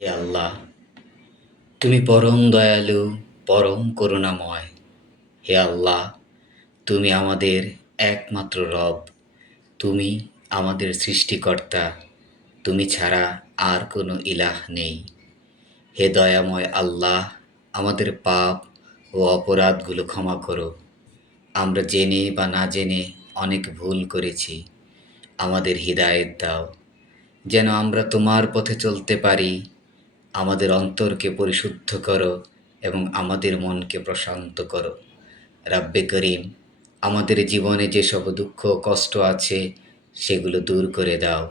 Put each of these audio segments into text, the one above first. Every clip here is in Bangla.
হে আল্লাহ, তুমি পরম দয়ালু, পরম করুণাময়। হে আল্লাহ, তুমি আমাদের একমাত্র রব। তুমি আমাদের সৃষ্টিকর্তা। তুমি ছাড়া আর কোনো ইলাহ নেই। হে দয়াময় আল্লাহ, আমাদের পাপ ও অপরাধগুলো ক্ষমা করো। আমরা জেনে বা না জেনে অনেক ভুল করেছি। আমাদের হিদায়েত দাও, যেন আমরা তোমার পথে চলতে পারি। আমাদের অন্তরকে পরিশুদ্ধ করো এবং আমাদের মনকে প্রশান্ত করো। রাব্বে করিম, আমাদের জীবনে যেসব দুঃখ কষ্ট আছে সেগুলো দূর করে দাও।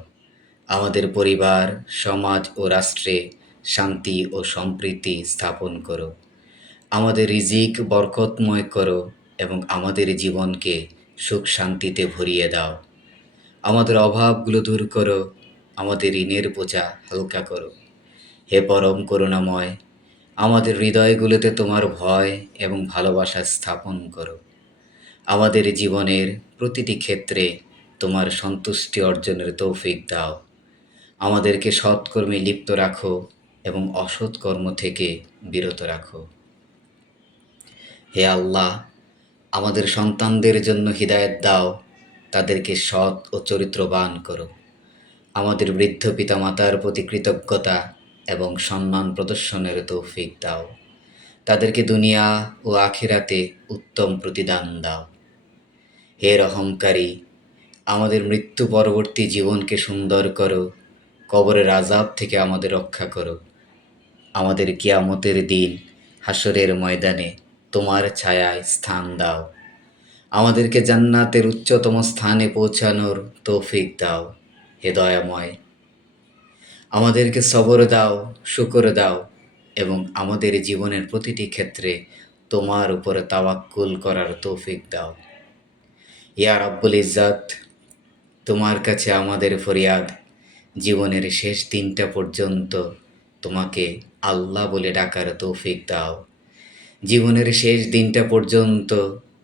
আমাদের পরিবার, সমাজ ও রাষ্ট্রে শান্তি ও সম্প্রীতি স্থাপন করো। আমাদের রিজিক বরকতময় করো এবং আমাদের জীবনকে সুখ শান্তিতে ভরিয়ে দাও। আমাদের অভাবগুলো দূর করো, আমাদের ঋণের বোঝা হালকা করো। হে পরম করুণাময়, আমাদের হৃদয়গুলোতে তোমার ভয় এবং ভালোবাসা স্থাপন করো। আমাদের জীবনের প্রতিটি ক্ষেত্রে তোমার সন্তুষ্টি অর্জনের তৌফিক দাও। আমাদেরকে সৎকর্মে লিপ্ত রাখো এবং অসৎ কর্ম থেকে বিরত রাখো। হে আল্লাহ, আমাদের সন্তানদের জন্য হিদায়াত দাও, তাদেরকে সৎ ও চরিত্রবান করো। আমাদের বৃদ্ধ পিতামাতার প্রতি কৃতজ্ঞতা এবং সম্মান প্রদর্শনের তৌফিক দাও। তাদেরকে দুনিয়া ও আখিরাতে উত্তম প্রতিদান দাও। হে রহমকারী, আমাদের মৃত্যু পরবর্তী জীবনকে সুন্দর করো। কবরের আযাব থেকে আমাদের রক্ষা করো। আমাদের কিয়ামতের দিন হাসরের ময়দানে তোমার ছায়ায় স্থান দাও। আমাদেরকে জান্নাতের উচ্চতম স্থানে পৌঁছানোর তৌফিক দাও। হে দয়াময়, আমাদেরকে সবর দাও, শুকর দাও এবং আমাদের জীবনের প্রতিটি ক্ষেত্রে তোমার উপরে তাওয়াক্কুল করার তৌফিক দাও। ইয়া রাব্বুল ইজ্জাত, তোমার কাছে আমাদের ফরিয়াদ, জীবনের শেষ দিনটা পর্যন্ত তোমাকে আল্লাহ বলে ডাকার তৌফিক দাও। জীবনের শেষ দিনটা পর্যন্ত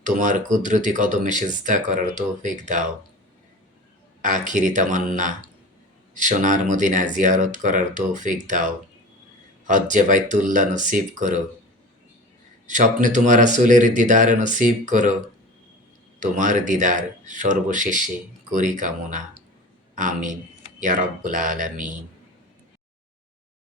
তোমার কুদরতি কদমে সিজদা করার তৌফিক দাও। আখিরি তামান্না, সোনার মদিনা জিয়ারত করার তৌফিক দাও। হজ্জে বাইতুল্লাহ নসিব করো। স্বপ্নে তোমার রাসূলের দিদার নসিব করো। তোমার দিদার সর্বশেষে করি কামনা। আমিন ইয়া রাব্বুল আলামিন।